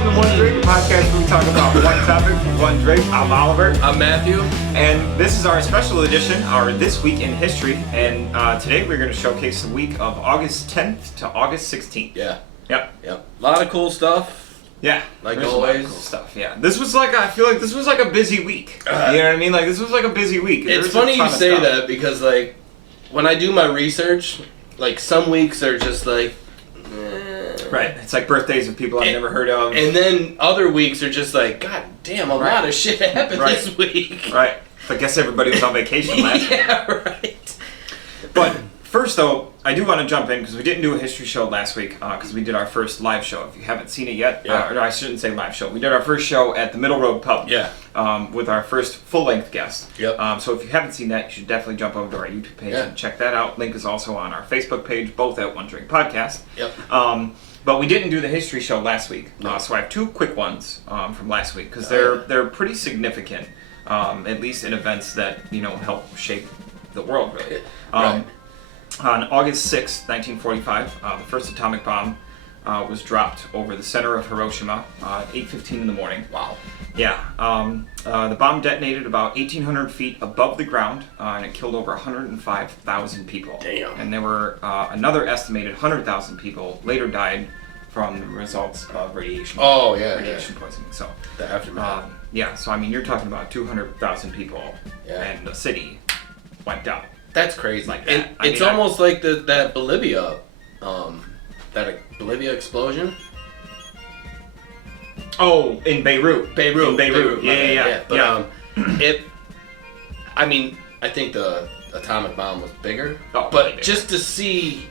welcome to One Drink, a podcast where we talk about one topic, one drink. I'm Oliver. I'm Matthew. And this is our special edition, our This Week in History. And today we're going to showcase the week of August 10th to August 16th. Yeah. Yep. A lot of cool stuff. Yeah. Like There's always. A lot of cool stuff, yeah. This was like, I feel like this was like a busy week. You know what I mean? Like, this was like a busy week. It's funny you say that because, like, when I do my research, like, some weeks are just like, Right. It's like birthdays of people I've never heard of. And then other weeks are just like, God damn, a lot of shit happened this week. Right. I guess everybody was on vacation last week. Yeah, right. But first, though, I do want to jump in because we didn't do a history show last week because we did our first live show. If you haven't seen it yet, or I shouldn't say live show. We did our first show at the Middle Road Pub. Yeah. With our first full-length guest. Yep. So if you haven't seen that, you should definitely jump over to our YouTube page and check that out. Link is also on our Facebook page, both at One Drink Podcast. Yep. But we didn't do the history show last week, so I have two quick ones from last week because they're pretty significant, at least in events that help shape the world really. On August 6, 1945, the first atomic bomb was dropped over the center of Hiroshima at 8:15 in the morning. Wow. Yeah. The bomb detonated about 1,800 feet above the ground, and it killed over 105,000 people. Damn. And there were another estimated 100,000 people later died from the results of radiation. Radiation poisoning. So the aftermath. So I mean, you're talking about 200,000 people and the city wiped out. That's crazy. Like that. It's almost like that Bolivia, Bolivia explosion. Oh, in Beirut. Beirut. Yeah. But I think the atomic bomb was bigger. But bigger. Just to see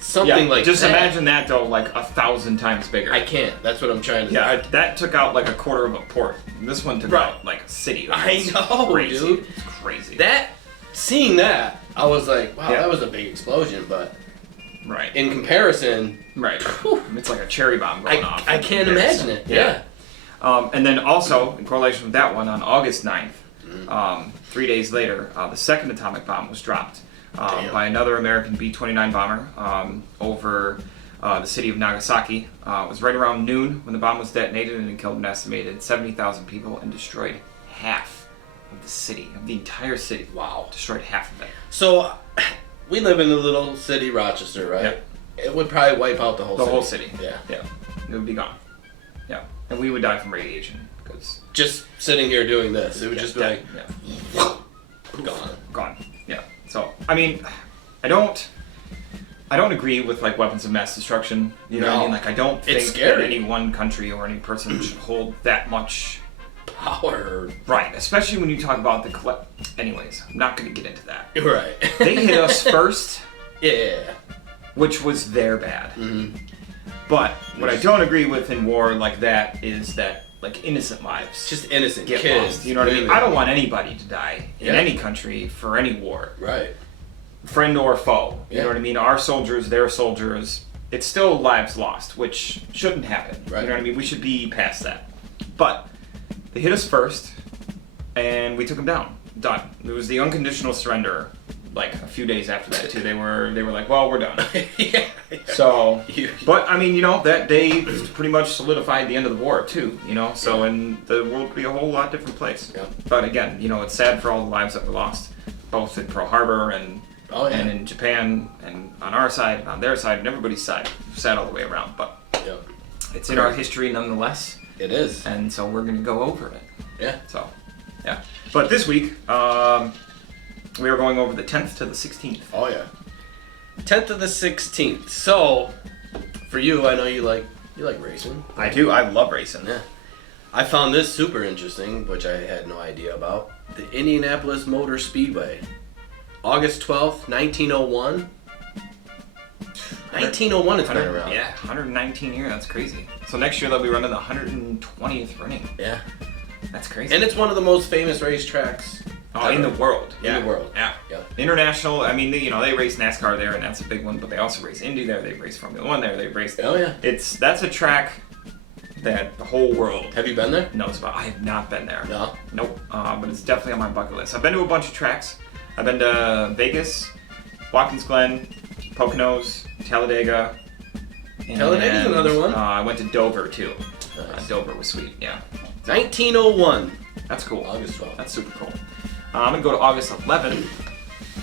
something like just that. imagine that though, like 1,000 times bigger. I can't. That's what I'm trying to say. Yeah, that took out like a quarter of a port. This one took out like a city. I know, crazy. dude. It's crazy. Seeing that, I was like, wow, that was a big explosion, but in comparison, it's like a cherry bomb going off. I can't imagine it. Yeah. And then also, in correlation with that one, on August 9th, 3 days later, the second atomic bomb was dropped by another American B-29 bomber over the city of Nagasaki. It was right around noon when the bomb was detonated, and it killed an estimated 70,000 people and destroyed half of the city, of the entire city. Wow. Destroyed half of it. So, we live in a little city, Rochester, right? Yep. It would probably wipe out the whole city. The whole city. Yeah. Yeah. It would be gone. Yeah. And we would die from radiation. Because just sitting here doing this, it would just be like, gone. Yeah. So, I mean, I don't agree with like weapons of mass destruction. You know what I mean? Like, I don't think that any one country or any person should hold that much power. Right. Especially when you talk about anyways, I'm not going to get into that. Right. They hit us first. Yeah. Which was their bad. Mm-hmm. But what I don't agree with in war like that is that like innocent lives, just innocent get kids. Lost. You know what I mean? I don't want anybody to die in any country for any war. Right. Friend or foe. You know what I mean? Our soldiers, their soldiers. It's still lives lost, which shouldn't happen. Right. You know what I mean? We should be past that. But they hit us first, and we took them down. Done. It was the unconditional surrender. Like a few days after that too, they were like, well, we're done. So, but I mean, that day pretty much solidified the end of the war too. So and the world would be a whole lot different place. Yeah. But again, it's sad for all the lives that were lost, both in Pearl Harbor and in Japan, and on our side, and on their side, and everybody's side. Sad all the way around, but it's in our history nonetheless. It is, and so we're gonna go over it. Yeah. So, yeah. But this week, we are going over the 10th to the 16th. Oh, yeah. 10th to the 16th. So, for you, I know you like racing. I do. I love racing. Yeah. I found this super interesting, which I had no idea about. The Indianapolis Motor Speedway. August 12th, 1901. 1901 it's been around. Yeah, 119 years. That's crazy. So next year they'll be running the 120th running. Yeah. That's crazy. And it's one of the most famous racetracks. In the world. In the world. Yeah. International, I mean, they race NASCAR there, and that's a big one, but they also race Indy there, they race Formula 1 there, they race... Oh, yeah. That's a track that the whole world... Have you been there? ...knows about. I have not been there. No? Nope. But it's definitely on my bucket list. I've been to a bunch of tracks. I've been to Vegas, Watkins Glen, Poconos, Talladega, Tallahassee, another one. I went to Dover too. Nice. Dover was sweet. Yeah. 1901. That's cool. August 12th. That's super cool. I'm gonna go to August 11th.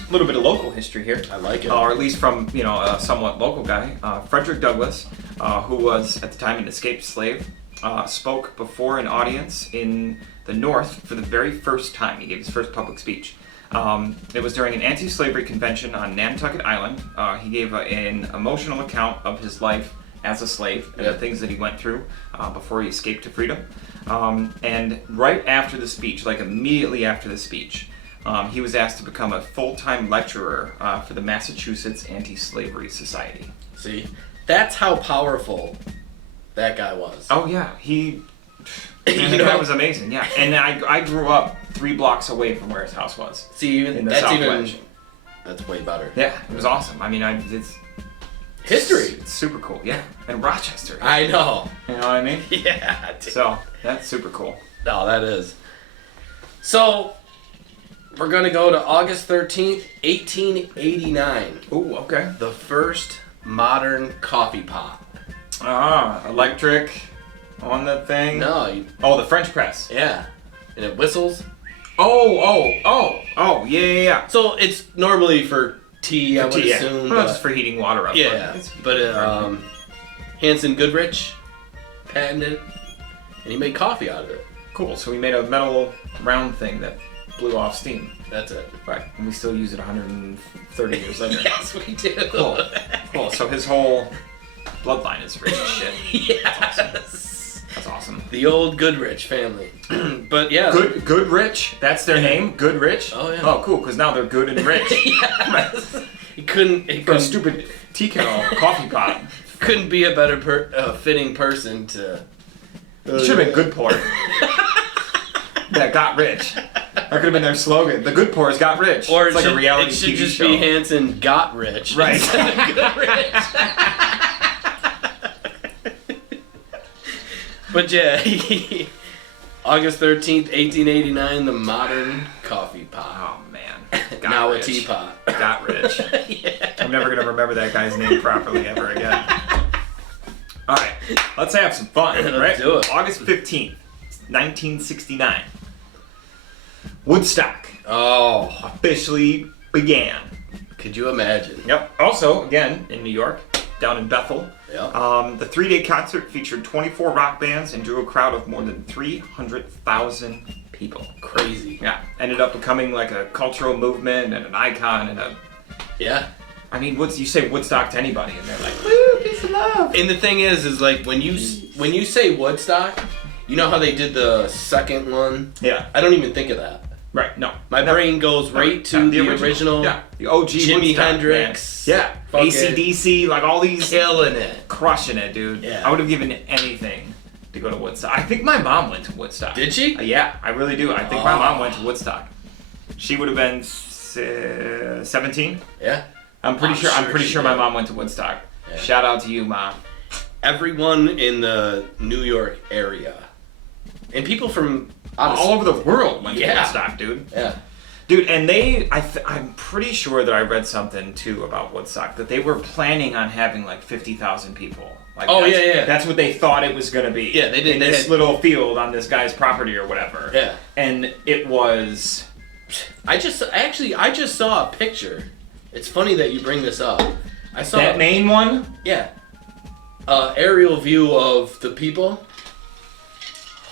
A little bit of local history here. I like it. Or at least from a somewhat local guy. Frederick Douglass, who was at the time an escaped slave, spoke before an audience in the North for the very first time. He gave his first public speech. It was during an anti-slavery convention on Nantucket Island. He gave an emotional account of his life as a slave and the things that he went through before he escaped to freedom. And right after the speech, like immediately after the speech, he was asked to become a full-time lecturer for the Massachusetts Anti-Slavery Society. See, that's how powerful that guy was. Oh yeah, that was amazing. Yeah, and I grew up 3 blocks away from where his house was. See, that's way better. Yeah, it was awesome. I mean, it's history. It's super cool. Yeah, and Rochester. I know. You know what I mean? Yeah. Dude. So that's super cool. No, that is. So we're gonna go to August 13th, 1889. Ooh, okay. The first modern coffee pot. Electric on the thing. No. The French press. Yeah. And it whistles. Yeah. So it's normally for tea, I would assume. Well, it's for heating water up. Yeah. But Hanson Goodrich patented it, and he made coffee out of it. Cool. So we made a metal round thing that blew off steam. That's it. Right. And we still use it 130 years later. Yes, we do. Cool. So his whole bloodline is rich as shit. Yes. That's awesome. The old Goodrich family. But yeah. Goodrich? That's their name? Goodrich? Oh, yeah. Oh, cool, because now they're good and rich. Yes. He couldn't For a stupid tea kettle coffee pot. Couldn't be a better fitting person to... It should have been Good Pour. That got rich. That could have been their slogan. The Good Pour's got rich. Or it's like a reality TV show. It should just show. be Hanson got rich. Right. Good rich. But yeah, August 13th, 1889, the modern coffee pot. Oh man. Now a teapot. Got rich. Yeah. I'm never going to remember that guy's name properly ever again. Alright, let's have some fun, right? Let's do it. August 15th, 1969. Woodstock. Oh. Officially began. Could you imagine? Yep. Also, again, in New York, down in Bethel. Yep. The 3-day concert featured 24 rock bands and drew a crowd of more than 300,000 people. Crazy. Yeah. Ended up becoming like a cultural movement and an icon and a... Yeah. I mean, you say Woodstock to anybody and they're like, woo, peace and love. And the thing is like when you say Woodstock, you know how they did the second one? Yeah. I don't even think of that. Right, no. My brain goes right to the original. Yeah, the OG Jimi Woodstock, Hendrix. Man. Yeah, Fucking AC/DC, like all these. Killing it. Crushing it, dude. Yeah. I would have given anything to go to Woodstock. I think my mom went to Woodstock. Did she? Yeah, I really do. I think my mom went to Woodstock. She would have been 17. Yeah. I'm pretty sure my mom went to Woodstock. Yeah. Shout out to you, Mom. Everyone in the New York area. And people from all over the world went to Woodstock, dude. Yeah. Dude, and I'm pretty sure that I read something too about Woodstock, that they were planning on having like 50,000 people. Like That's what they thought it was going to be. Yeah, they did. In this little field on this guy's property or whatever. Yeah. And it was... I just saw a picture. It's funny that you bring this up. I saw that main one? Yeah. Aerial view of the people.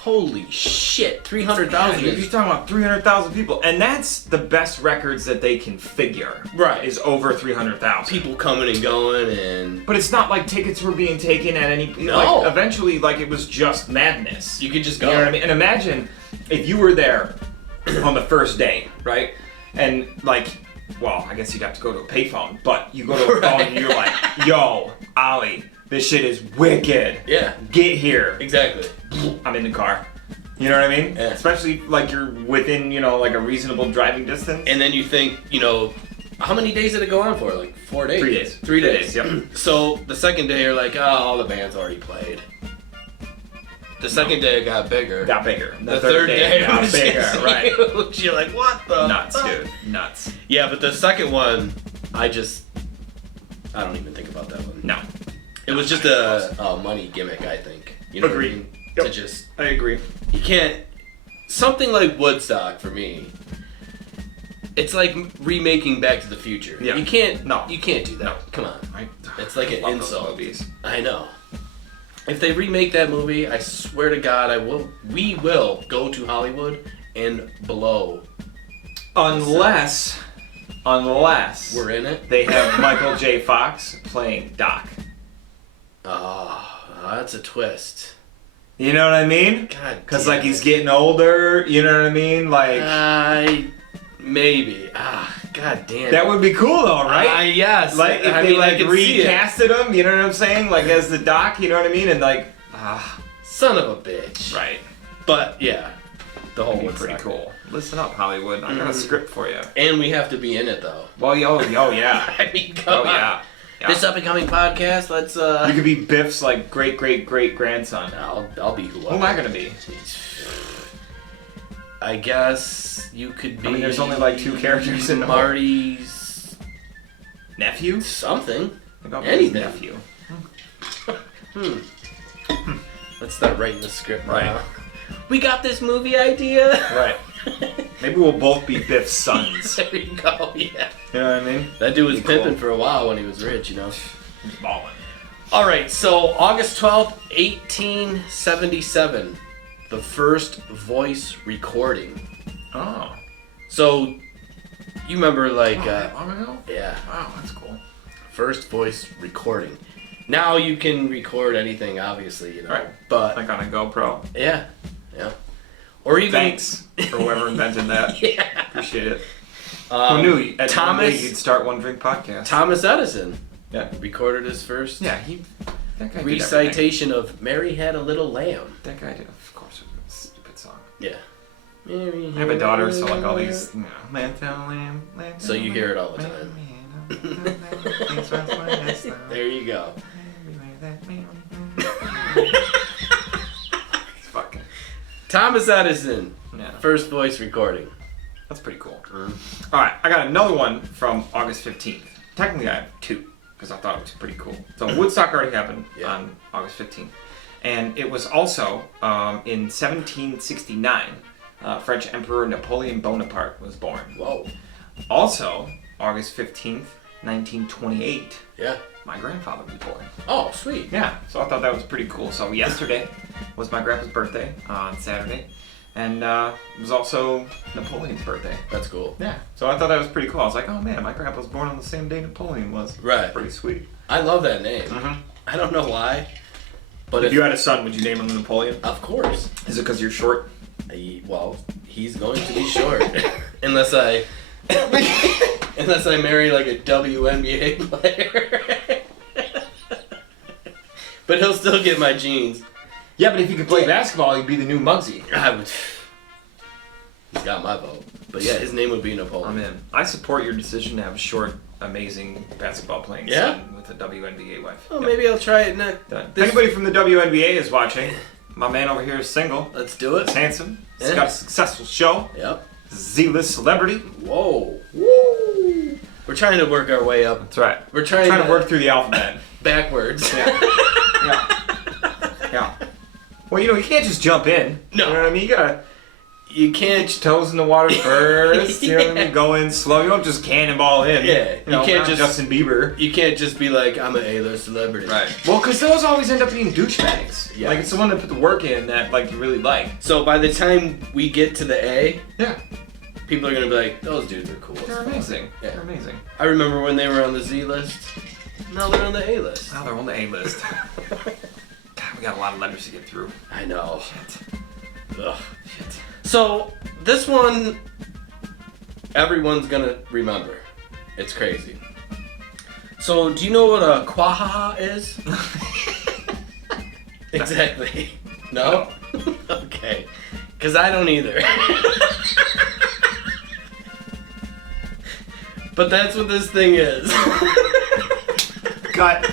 Holy shit, 300,000. You're talking about 300,000 people, and that's the best records that they can figure. Right. Is over 300,000. People coming and going, and... But it's not like tickets were being taken at any... No. Like, eventually, like, it was just madness. You could just go. You know what I mean? And imagine if you were there on the first day, right? And, like... Well, I guess you'd have to go to a payphone, but you go to a phone and you're like, yo, Ollie, this shit is wicked. Yeah. Get here. Exactly. I'm in the car. You know what I mean? Yeah. Especially like you're within, like a reasonable driving distance. And then you think, how many days did it go on for? Like 4 days? 3 days. 3 days. Yep. So the second day you're like, oh, all the bands already played. The second day it got bigger. Got bigger. The third day got was bigger, just right? Huge. You're like, what the Nuts, fuck? dude. Nuts. Yeah, but the second one, I don't even think about that one. No. It was just a money gimmick, I think. You know Agreed. what I mean? Yep. I agree. You can't... Something like Woodstock, for me, it's like remaking Back to the Future. Yeah. You can't do that. No. Come on. I It's like an love insult. those movies. I know. If they remake that movie, I swear to God, we will go to Hollywood and blow. Unless We're in it. they have Michael J. Fox playing Doc. Oh, that's a twist. You know what I mean? God, because like he's getting older. You know what I mean? Like maybe. God damn. that would be cool though, right? Yes. Like if they like recasted him. You know what I'm saying? Like as the Doc. You know what I mean? And like son of a bitch. Right. But yeah, the whole That'd be pretty cool. Listen up, Hollywood. I got a script for you. And we have to be in it though. Well, yo, yeah. I mean, come on. Yeah. This up and coming podcast. Let's. You could be Biff's like great grandson. I'll be whoever. Who am I gonna be? I guess you could be. I mean, there's only like 2 characters in Marty's nephew. Something. Anything. Nephew. Let's start writing the script right now. We got this movie idea. Right. Maybe we'll both be Biff's sons. There you go. Yeah. You know what I mean? That dude was pimping for a while when he was rich, you know. He's balling. All right. So August 12th, 1877, the first voice recording. Oh. So you remember like long ago? Yeah. Wow, that's cool. First voice recording. Now you can record anything, obviously, you know. Right. But like on a GoPro. Yeah. Or even thanks for whoever invented that. Yeah. Appreciate it. Who knew? At Thomas, one day you'd start One Drink Podcast. Thomas Edison. Yeah. Recorded his first. Yeah, that guy recitation of "Mary Had a Little Lamb." That guy did, of course, a stupid song. Yeah. Mary I have a daughter, so like all these, lamb. So you hear it all the time. There you go. Fucking Thomas Edison. Yeah. First voice recording. That's pretty cool. Alright, I got another one from August 15th. Technically I have 2, because I thought it was pretty cool. So Woodstock already happened on August 15th. And it was also, in 1769, French Emperor Napoleon Bonaparte was born. Whoa. Also, August 15th, 1928. Yeah. My grandfather was born. Oh, sweet. Yeah, so I thought that was pretty cool. So yesterday was my grandpa's birthday on Saturday, and it was also Napoleon's birthday. That's cool. Yeah, so I thought that was pretty cool. I was like, oh man, my grandpa was born on the same day Napoleon was. Right. Pretty sweet. I love that name. Mm-hmm. I don't know why, but if you had a son, would you name him Napoleon? Of course. Is it because you're short? Well, he's going to be short, unless I marry like a WNBA player. But he'll still get my genes. Yeah, but if you could play basketball, you'd be the new Muggsy. He's got my vote. But yeah, his name would be Napoleon. I'm in. I support your decision to have a short, amazing basketball playing son with a WNBA wife. Oh, maybe I'll try it next. If anybody from the WNBA is watching, my man over here is single. Let's do it. He's handsome. He's got a successful show. Yep. Z-list celebrity. Whoa. Woo. We're trying to work our way up. That's right. We're trying to work through the alphabet. Backwards. Yeah. Yeah. Well, you can't just jump in. No. You know what I mean? You can't get your toes in the water first. You know what I mean? Go in slow. You don't just cannonball in. Yeah. You can't just Justin Bieber. You can't just be like, I'm an A-list celebrity. Right. Well, because those always end up being douchebags. Yeah. Like it's the one that put the work in that like you really like. So by the time we get to the A, people are gonna be like, those dudes are cool. They're amazing. Yeah. They're amazing. I remember when they were on the Z list. Now they're on the A list. Now they're on the A list. God, we got a lot of letters to get through. I know. Shit. Ugh. Shit. So this one, everyone's gonna remember. It's crazy. So do you know what a quahaha is? Exactly. No? Okay. Because I don't either. But that's what this thing is. Cut.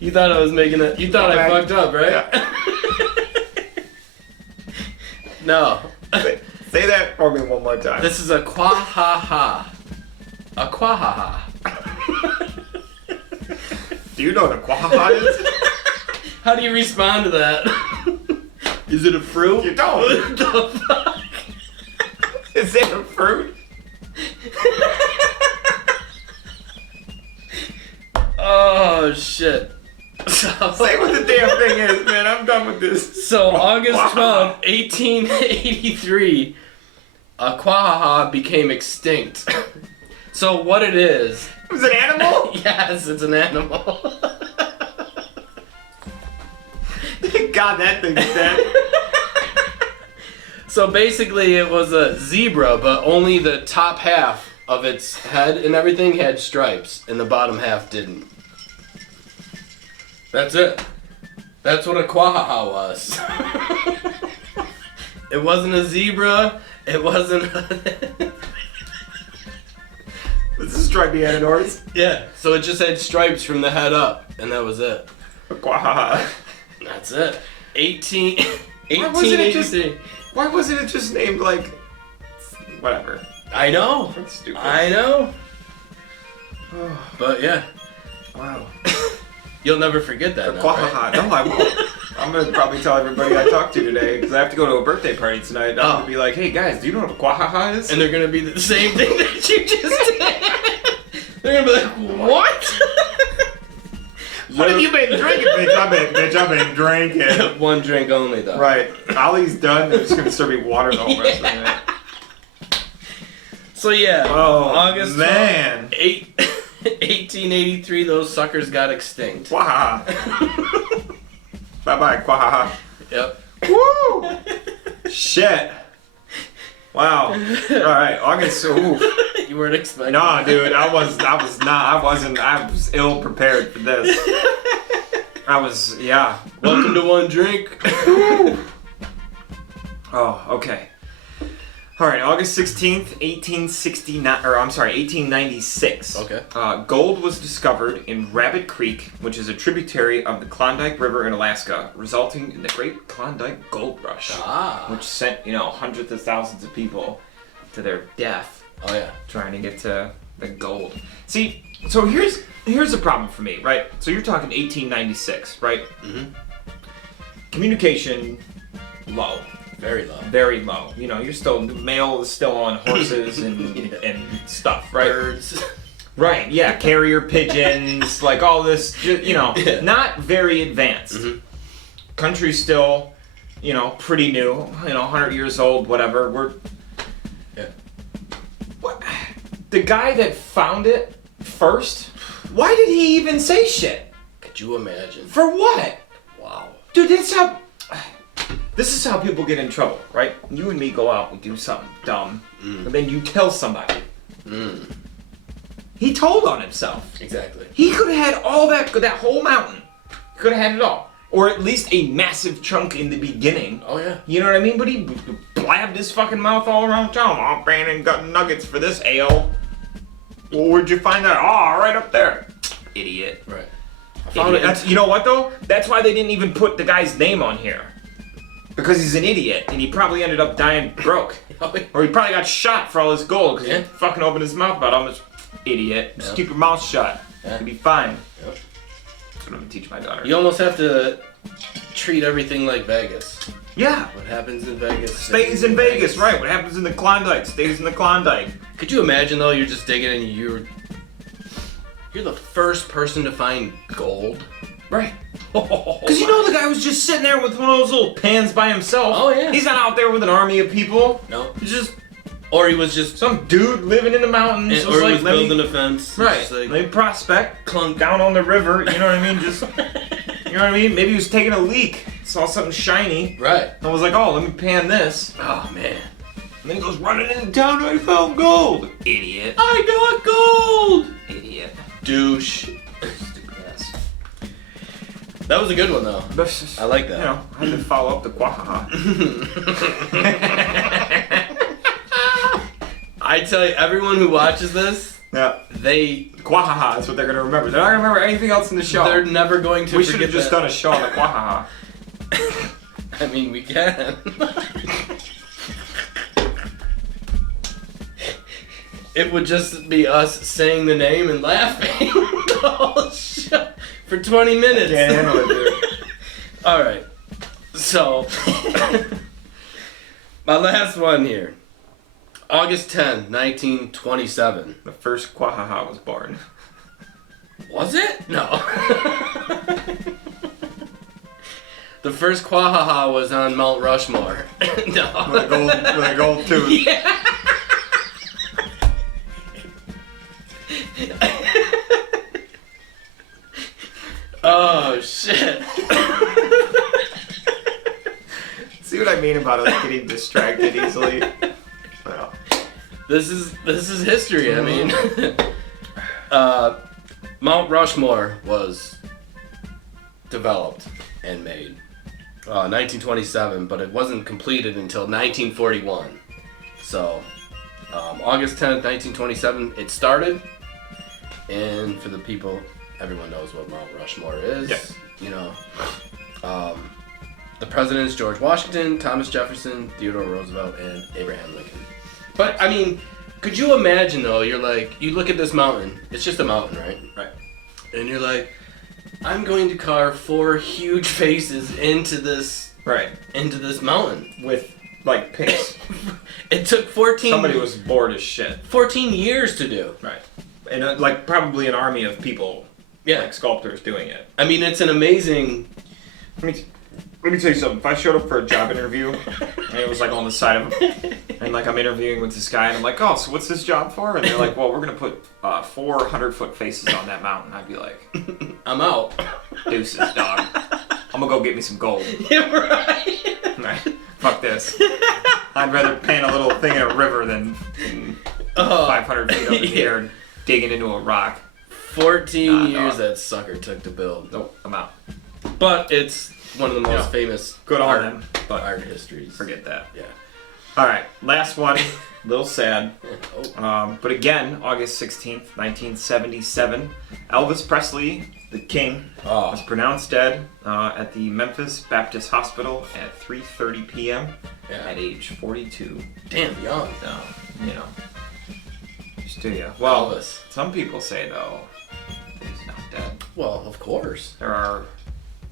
You thought I was making it. You thought I fucked up, right? Yeah. No. Say that for me one more time. This is a quahaha. A quahaha. Do you know what a quahaha is? How do you respond to that? Is it a fruit? You don't. What the fuck? Is it a fruit? Oh, shit. Say what the damn thing is, man. I'm done with this. So, August 12th, 1883, a quahaha became extinct. So, what it is... It was an animal? Yes, it's an animal. Thank God that thing's dead. So, basically, it was a zebra, but only the top half of its head and everything had stripes, and the bottom half didn't. That's it. That's what a quahaha was. It wasn't a zebra. It wasn't. This is stripy anadors. Yeah. So it just had stripes from the head up, and that was it. A quahaha. That's it. 1883. Why wasn't it just named like whatever? I know. That's stupid. I know. But yeah. Wow. You'll never forget that. Now, Quahaha. right? No, I won't. I'm gonna probably tell everybody I talked to today because I have to go to a birthday party tonight. I'm gonna be like, hey guys, do you know what a quahaha is? And they're gonna be the same thing that you just did. They're gonna be like, what? What have you been drinking, bitch? I've been drinking. One drink only, though. Right. Ollie's done. They're just gonna serve me water the whole rest of the night. So yeah, Oh, August man. 1883, those suckers got extinct. Quahaha. Bye-bye, quahaha. Yep. Woo! Shit. Wow. All right, August. Ooh. You weren't expecting. Nah, dude, I was ill prepared for this. Yeah. Welcome to One Drink. Oh, okay. All right, August 16th, 1896. Okay. Gold was discovered in Rabbit Creek, which is a tributary of the Klondike River in Alaska, resulting in the Great Klondike Gold Rush, which sent, hundreds of thousands of people to their death. Oh yeah. Trying to get to the gold. See, so here's the problem for me, right? So you're talking 1896, right? Mm-hmm. Communication, low. Very low. Very low. You're still, mail is still on horses and and stuff, right? Birds. Right, yeah, carrier pigeons, like all this, not very advanced. Mm-hmm. Country's still, pretty new, 100 years old, whatever. What? The guy that found it first, why did he even say shit? Could you imagine? For what? Wow. Dude, this is how people get in trouble, right? You and me go out, we do something dumb, and then you tell somebody. He told on himself. Exactly. He could have had all that whole mountain. He could have had it all. Or at least a massive chunk in the beginning. Oh, yeah. You know what I mean? But he blabbed his fucking mouth all around town. Oh, Brandon got nuggets for this ale. Well, where'd you find that? Oh, right up there. Idiot. Right. You know what, though? That's why they didn't even put the guy's name on here. Because he's an idiot, and he probably ended up dying broke. Or he probably got shot for all his gold, because he fucking opened his mouth about all this. Idiot. Just keep your mouth shut. You'll be fine. Yep. That's what I'm going to teach my daughter. You almost have to treat everything like Vegas. Yeah. What happens in Vegas Stays in Vegas, right. What happens in the Klondike stays in the Klondike. Could you imagine, though, you're just digging and you're the first person to find gold? Right. Because the guy was just sitting there with one of those little pans by himself. Oh, yeah. He's not out there with an army of people. No. He's just... Or he was just... some dude living in the mountains. Or he was building a fence. Right. Let me prospect. Clunk down on the river. You know what I mean? Just... You know what I mean? Maybe he was taking a leak. Saw something shiny. Right. And was like, oh, let me pan this. Oh, man. And then he goes running into town and I found gold. Idiot. I got gold! Idiot. Douche. Stupid ass. That was a good one, though. I like that. I had to follow up the quahaha. I tell you, everyone who watches this, Yeah. Quahaha, that's what they're going to remember. They're not going to remember anything else in the show. They're never going to We forget should have just done a show on the quahaha. I mean, we can. It would just be us saying the name and laughing the whole show for 20 minutes. Can't handle it, dude. All right. So, my last one here. August 10, 1927. The first Quahaha was born. Was it? No. The first Quahaha was on Mount Rushmore. No. With a gold tooth. Yeah. Oh, shit. See what I mean about us getting distracted easily? Well. This is history. I mean, Mount Rushmore was developed and made 1927, but it wasn't completed until 1941. So, August 10th, 1927, it started. And for the people, everyone knows what Mount Rushmore is. Yes. You know, the presidents: George Washington, Thomas Jefferson, Theodore Roosevelt, and Abraham Lincoln. But I mean, could you imagine though? You're like, you look at this mountain. It's just a mountain, right? Right. And you're like, I'm going to carve 4 huge faces into this mountain With, like, picks. It took 14. Somebody was bored as shit. 14 years to do. Right. And, like, probably an army of people, Yeah. like, sculptors doing it. I mean, it's an amazing. Let me tell you something. If I showed up for a job interview and it was like on the side of them, and like I'm interviewing with this guy and I'm like, oh, so what's this job for? And they're like, well, we're gonna put 400-foot faces on that mountain. I'd be like, I'm out. deuces, dog. I'm gonna go get me some gold. Yeah, right. Right. Fuck this. I'd rather paint a little thing in a river than 500 feet up in the air digging into a rock. 14 years that sucker took to build. Nope, I'm out. But it's one of the most famous Good on them, but art histories. forget that. Yeah. All right, last one. A little sad. Oh. But again, August 16th, 1977, Elvis Presley, the king, was pronounced dead at the Memphis Baptist Hospital at 3:30 p.m. at age 42. Damn, young. No, you know. Just do ya. Well, Elvis. some people say, though, that he's not dead. Well, of course. There are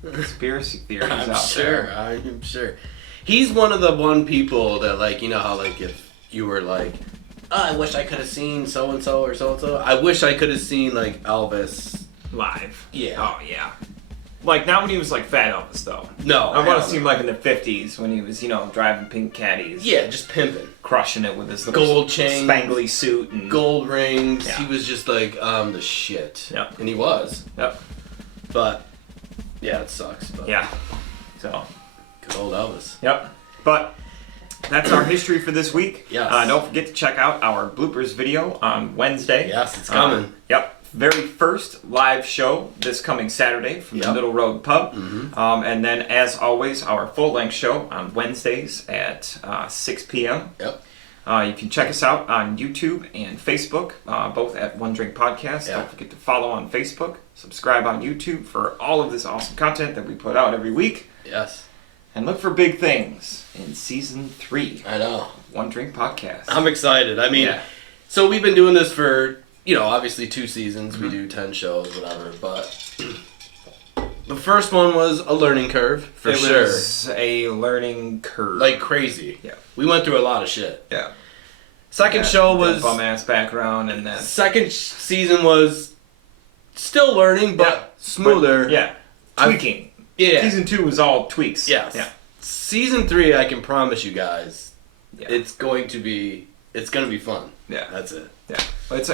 conspiracy theories I'm out sure. there. I'm sure. He's one of the people that, like, you know how, like, if you were like, oh, I wish I could have seen so-and-so or so-and-so. I wish I could have seen, like, Elvis. Live. Yeah. Oh, yeah. Like, not when he was, like, fat Elvis, though. No. I want to see him, like, in the 50s when he was, you know, driving pink caddies. Yeah, just pimping. Crushing it with his little gold chain, spangly suit and gold rings. Yeah. He was just like, the shit. Yep. And he was. Yep. But, yeah, it sucks. But Yeah. So. Good old Elvis. Yep. But that's our history for this week. Yes. Don't forget to check out our bloopers video on Wednesday. Yes, it's coming. Yep. Very first live show this coming Saturday from the Middle Road Pub. Mm-hmm. And then, as always, our full-length show on Wednesdays at 6 p.m. Yep. You can check us out on YouTube and Facebook, both at One Drink Podcast. Yeah. Don't forget to follow on Facebook, subscribe on YouTube for all of this awesome content that we put out every week. Yes. And look for big things in Season 3 I know. of One Drink Podcast. I'm excited. I mean, so we've been doing this for, obviously 2 seasons. Mm-hmm. We do 10 shows, whatever, but the first one was a learning curve, for sure. It was a learning curve. Like crazy. Yeah. We went through a lot of shit. Yeah. Second show was... bum-ass background, and then... Second season was still learning, but smoother. Yeah. Tweaking. Yeah. Season 2 was all tweaks. Yes. Yeah. Season 3, I can promise you guys, Yeah. it's going to be fun. Yeah. That's it. Yeah. But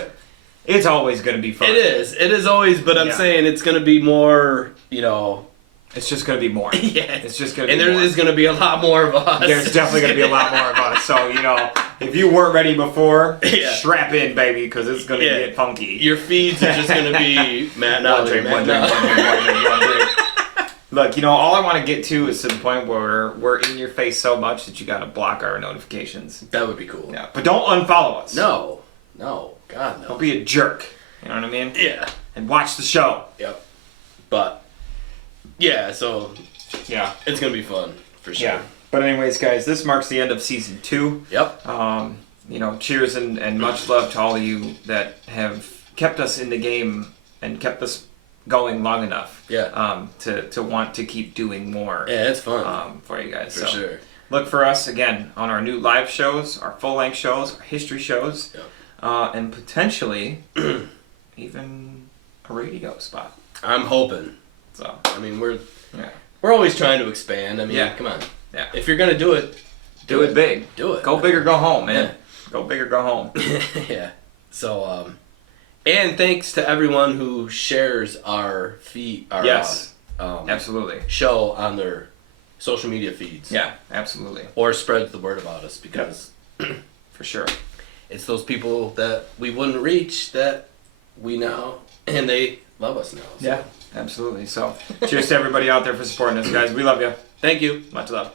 it's always going to be fun. It is always, but I'm saying it's going to be more, It's just going to be more. Yeah. It's just going to be more. And there is going to be a lot more of us. There's definitely going to be a lot more of us. So, if you weren't ready before, strap in, baby, because it's going to get funky. Your feeds are just going to be Matt One drink. Look, all I want to get to is to the point where we're in your face so much that you got to block our notifications. That would be cool. Yeah. But don't unfollow us. No. God, no. Don't be a jerk. You know what I mean? Yeah. And watch the show. Yep. But, yeah, so... Yeah. It's going to be fun, for sure. Yeah. But anyways, guys, this marks the end of Season 2. Yep. Cheers and much love to all of you that have kept us in the game and kept us going long enough. Yeah. To want to keep doing more. Yeah, it's fun. For you guys. For sure. Look for us again on our new live shows, our full-length shows, our history shows, and potentially even a radio spot. I'm hoping. So I mean, we're always trying to expand. I mean, come on. Yeah. If you're gonna do it, do it big. Do it. Go big or go home, man. Yeah. Go big or go home. Yeah. So, and thanks to everyone who shares our feed. Our, absolutely. Show on their social media feeds. Yeah, absolutely. Or spreads the word about us, because for sure, it's those people that we wouldn't reach that we know, and they love us now. So. Yeah, absolutely. So cheers to everybody out there for supporting us, guys. We love you. Thank you. Much love.